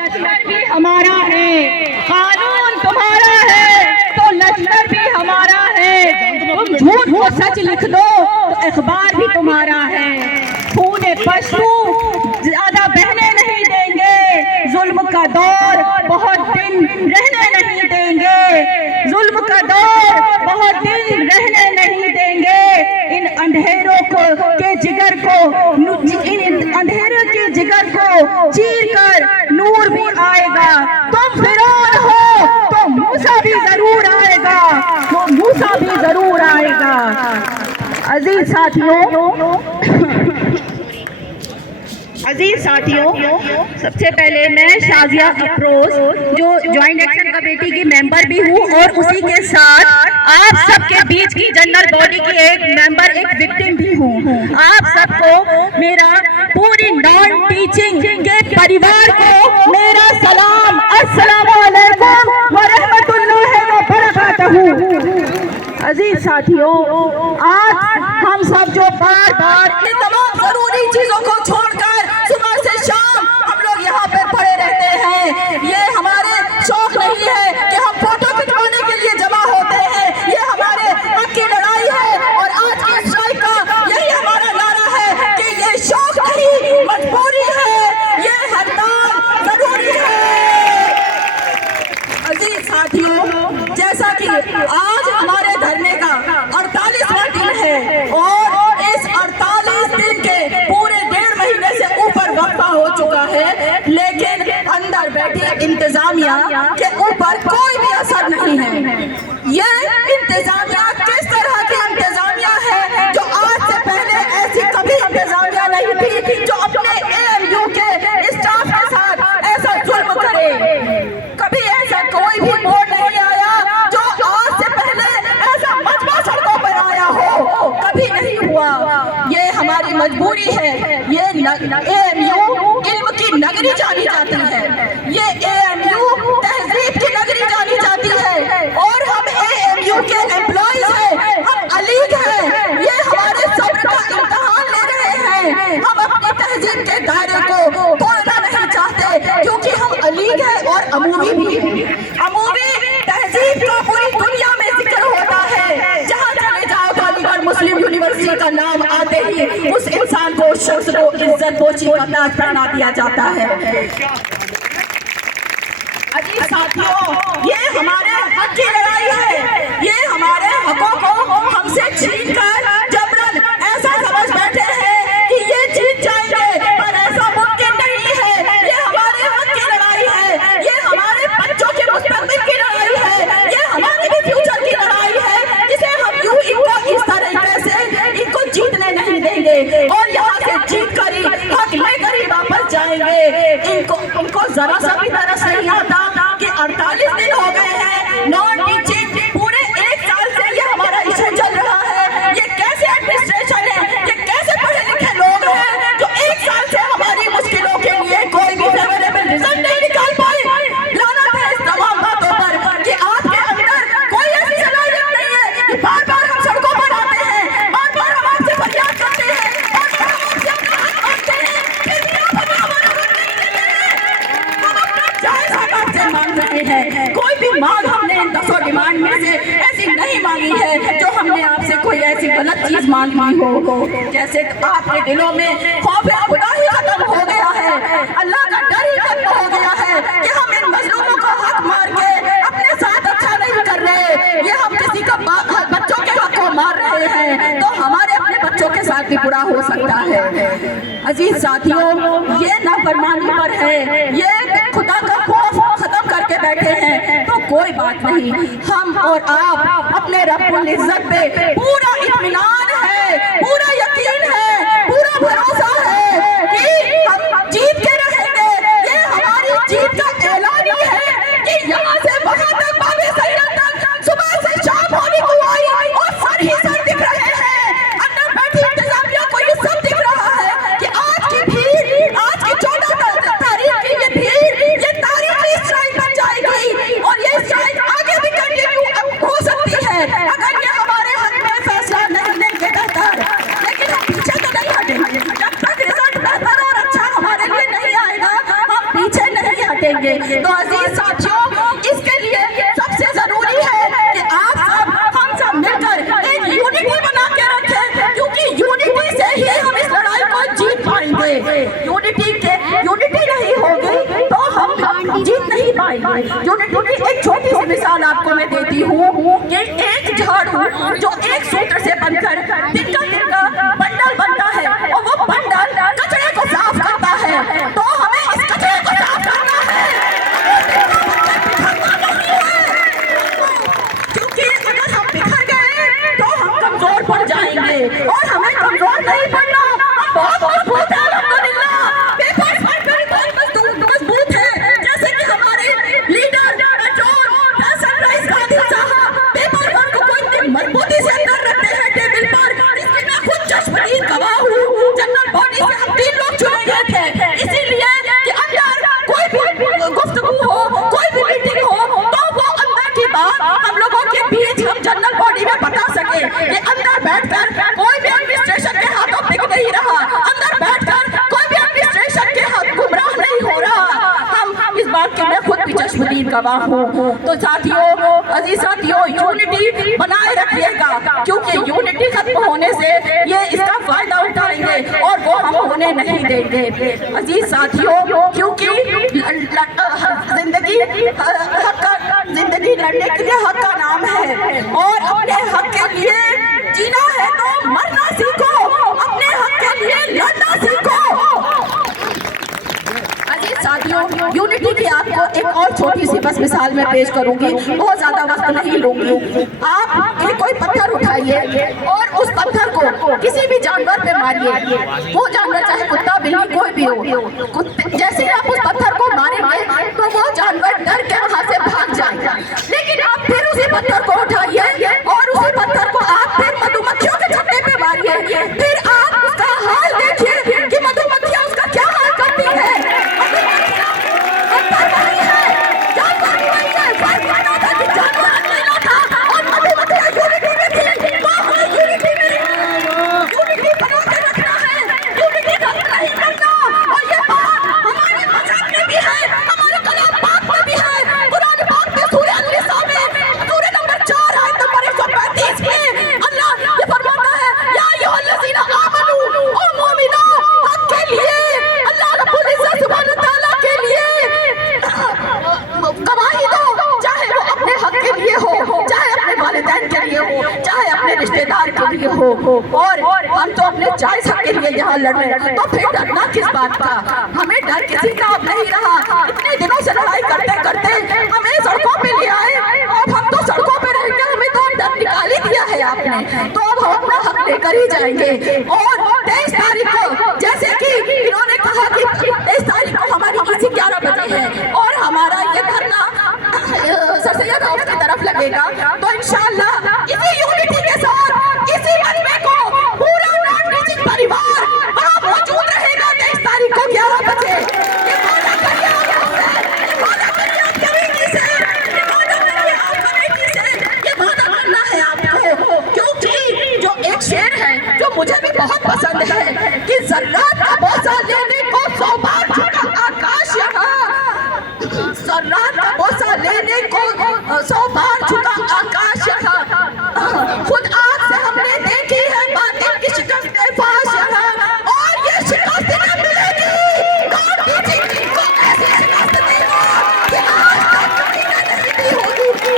लश्कर भी हमारा है, कानून तुम्हारा है तो लश्कर भी हमारा है। तुम झूठ को सच लिख दो तो अखबार भी तुम्हारा है। खूने पशु ज्यादा बहने नहीं देंगे, जुल्म का दौर बहुत दिन रहने नहीं देंगे, जुल्म का दौर बहुत दिन रहने नहीं देंगे। इन अंधेरों को के जिगर को, इन अंधेरे के जिगर को चीर कर नूर भी आएगा। तुम फिरौन हो तो मूसा भी जरूर आएगा, वो मूसा भी जरूर आएगा। अजीज साथियों, सबसे पहले मैं शाजिया अफरोज, जो ज्वाइंट एक्शन कमेटी की मेंबर भी हूँ और उसी के साथ आप सबके बीच की जनरल बॉडी की एक मेंबर, एक विक्टिम भी हूँ। आप सबको मेरा पूरी नॉन टीचिंग के परिवार को मेरा सलाम, अस्सलामु अलैकुम व रहमतुल्लाहि व बरकातहू। अजीज साथियों, आज हम सब जो बार बार इन तमाम जरूरी चीजों को छोड़कर सुबह से शाम हम लोग यहाँ पे पड़े रहते हैं, ये हमारे शौक नहीं है कि हम फोटो खिंचवाने के लिए जमा होते हैं, ये हमारे हक की लड़ाई है। और आज की स्ट्राइक का यही हमारा नारा है कि ये शौक नहीं, मजबूरी है, ये हड़ताल जरूरी है। अजीज साथियों, जैसा कि आज हमारे धरने का 48वां दिन है और इस 48 दिन के पूरे 1.5 महीने से ऊपर वक्फा हो चुका है, लेकिन अंदर बैठी इंतजामिया के ऊपर कोई भी असर नहीं है। ये इंतजामिया किस तरह की इंतजामिया है जो आज से पहले ऐसी कभी इंतजामिया नहीं थी, जो अपने AMU के स्टाफ के साथ ऐसा जुल्म करे। कभी ऐसा कोई भी बोर्ड नहीं आया जो आज से पहले ऐसा मजबूत सड़कों पर आया हो, कभी नहीं हुआ। ये हमारी मजबूरी है। ये AMU इल्म की नगरी जानी जाती है, ये AMU तहजीब की नगरी जानी जाती है और हम AMU के एम्प्लॉइज हैं, हम अलीग हैं। ये हमारे सब्र का इम्तिहान ले रहे हैं। हम अपनी तहजीब के दायरे को तोड़ना नहीं चाहते क्योंकि हम अलीग हैं और अमूवी भी। अमूवी तहजीब का पूरी दुनिया में जिक्र होता है, जहाँ चले जाओ तो अलीगढ़ मुस्लिम यूनिवर्सिटी का नाम आते ही उस इंसान को, उस शख्स को इज्जत पोची का ताज पहना दिया जाता है। अजीज साथियों, ये हमारे हक की लड़ाई है, ये हमारे हकों को हमसे छीन कर जबरन ऐसा समझ बैठे हैं कि ये जीत जाएंगे, पर ऐसा मुमकिन नहीं है। ये हमारे हक की लड़ाई है, ये हमारे बच्चों के मुस्तकबिल की लड़ाई है, ये हमारे भी फ्यूचर की लड़ाई है, जिसे हम यूं इनको इस तरीके से इनको जीतने नहीं देंगे और यहाँ से जीत कर ही हक लेकर ही वापस जाएंगे। इनको जरा सा भी तरस नहीं आता कि 48 दिन हो गए हैं नॉन टीचिंग, पूरे 1 साल से ये हमारा इशू चल रहा है। ये कैसे एडमिनिस्ट्रेशन है, ये कैसे पढ़े लिखे लोग हैं जो 1 साल से हमारी मुश्किलों के लिए कोई भी फेवरेबल रिजल्ट नहीं निकाल पाए। लानत है इस तमाम बातों पर कि आपके अंदर कोई ऐसी सलाहियत नहीं है कि बार बार हम सड़कों पर आते हैं, बार बार हम आपसे फरियाद करते हैं, बार बार हम आपसे अपना हक मांगते हैं, फिर भी आप हमें हमारा हक नहीं देते हैं। हम अपना जायज हक आपसे मांग रहे हैं। कोई भी मांग हमने इन 10 डिमांड में से ऐसी नहीं मांगी है जो हमने आपसे कोई ऐसी गलत चीज मांगी हो। जैसे आपके दिलों में खौफ खुदा ही खत्म हो गया है, अल्लाह का डर ही खत्म हो गया है कि हम इन मजलूमों को हक मार के अपने साथ अच्छा नहीं कर रहे, ये हम किसी का बच्चों के हक को मार रहे हैं तो हमारे अपने बच्चों के साथ भी बुरा हो सकता है। अजीज साथियों, ये नाफरमानी पर है, ये खुदा का खौफ खत्म करके बैठे हैं तो कोई बात नहीं। हम और आप अपने रब्बुल इज्जत पे पूरा इत्मीनान है, पूरा यकीन है, पूरा भरोसा है कि हम जीत के रहेंगे। ये हमारी जीत का ऐलान ही है कि यहाँ से वहाँ तक, बाबे सैयद तक सुबह से शाम होने को आई और सर ही सर दिख रहे हैं। अंदर बैठी इंतजामिया को ये सब दिख रहा है कि आज की भीड़, आज की 14 तारीख की ये भीड़, ये तारीखी स्ट्राइक बन जाएगी और ये स्ट्राइक आगे भी कंटिन्यू हो सकती है अगर ये हमारे हक में फैसला नहीं लेंगे बेहतर। लेकिन हम पीछे तो नहीं हटेंगे जब तक सकेंगे। तो अजीज साथियों, इसके लिए सबसे जरूरी है कि आप सब हम सब मिलकर एक यूनिटी बना के रखें, क्योंकि यूनिटी से ही हम इस लड़ाई को जीत पाएंगे। यूनिटी नहीं होगी तो हम जीत नहीं पाएंगे। यूनिटी की एक छोटी सी मिसाल आपको मैं देती हूँ कि एक झाड़ू जो एक सूत्र से बनकर तिनका बंडल बनता है और वो बंडल कचरे को साफ करता है, तो हमें इस कचरे को साफ करना है, क्योंकि अगर हम बिखर गए तो हम कमजोर पड़ जाएंगे और हमें कमजोर नहीं पड़ना। बहुत मजबूत है अल्हम्दुलिल्लाह, पेपर्स बहुत मजबूत है, जैसे कि हमारे लीडर सनराइज गांधी साहब पेपर वर्क को इतनी मजबूती से अंदर रखते हैं टेबल पर, जिसकी मैं खुद चश्मदीद गवाह हूँ। जनरल बॉडी से हम 3 लोग चुने गए थे, इसीलिए कि अंदर कोई भी गुफ्तगू हो, कोई भी मीटिंग हो, तो वो अंदर की बात हम लोगों के बीच हम जनरल बॉडी में बता सके। कि अंदर बैठकर कोई भी एडमिनिस्ट्रेशन के हाथों बिक नहीं रहा, अंदर बैठकर कोई भी एडमिनिस्ट्रेशन के हाथ गुमराह नहीं हो रहा। हम इस बात के मैं खुद भी चश्मदीद गवाह हूँ। तो साथियों, अजीज साथियों, यूनिटी बनाए रखिएगा, क्योंकि यूनिटी खत्म होने से ये इसका फायदा उठाएंगे और वो हम होने नहीं देंगे। अजीज साथियों, क्योंकि जिंदगी लड़ने के लिए हक का नाम है और अपने हक के लिए जीना है तो मरना सीखो, अपने हक के लिए लड़ना सीखो। अजीज साथियों, यूनिटी की आपको एक और छोटी सी बस मिसाल में पेश करूंगी, बहुत ज्यादा वक्त नहीं लूंगी। आप कोई पत्थर उठाइए और उस पत्थर को किसी भी जानवर पे मारिए, वो जानवर चाहे कुत्ता बिल्ली कोई भी हो, जैसे ही आप उस पत्थर को मारेंगे तो वो जानवर डर के वहां से भाग जाएगा। लेकिन आप फिर उसी पत्थर को उठाइए और उसी पत्थर को आप फिर मधुमक्खियों के छत्ते पे मारिए, फिर आप उसका हाल देखिए कि मधुमक्खियां उसका क्या हाल करती है। रिश्तेदार के लिए हो, और हम तो अपने जायज हक के लिए यहाँ लड़ रहे हैं, तो फिर डरना किस बात का? हमें डर किसी का अब नहीं रहा। इतने दिनों से लड़ाई करते करते हमें सड़कों पे ले आए, अब हम तो सड़कों पे रहेंगे, हमें तो डर निकाल ही दिया है आपने, तो अब हम अपना हक लेकर ही जाएंगे। और 23 तारीख को, जैसे कि इन्होंने कहा कि 23 तारीख को हमारी किसी 11 बजे है और हमारा ये धरना सर सैयद हाउस की तरफ लगेगा, तो इंशाअल्लाह इसी यूनिटी के साथ इसी मजमे को पूरा नॉन टीचिंग परिवार वहाँ मौजूद रहेगा 23 तारीख को 11 बजे। ये वादा करिए आप हमसे, ये वादा करिए आप कमेटी से, ये वादा करिए आप कमेटी से, ये वादा करना है आपको, क्योंकि जो एक शेर है जो मुझे भी बहुत पसंद है कि ज़र्रात का बोझा लेने को 100 बार झुका आकाश यहाँ, ज़र्रात का बोझा लेने को 100 बार झुका आकाश यहाँ, खुद आग से हमने देखी है बातें की शिकस्त फाश यहाँ, और ये शिकस्त न मिलेगी नॉन टीचिंग को, ऐसी शिकस्त देगा कि आज तक कभी नहीं होगी।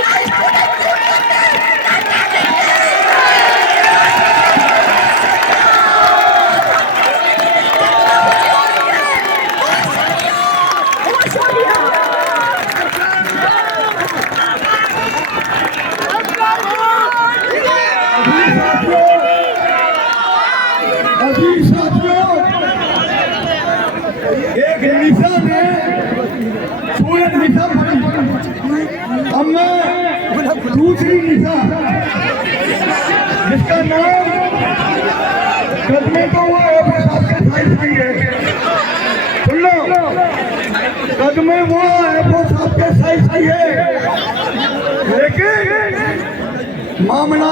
एक निशा ने सूरज निशा बनी, अब मैं दूसरी निशा जिसका नाम कदमे तो वो आपके साथ है, सुन लो, कदमे वो आपके साथ है, लेकिन मामला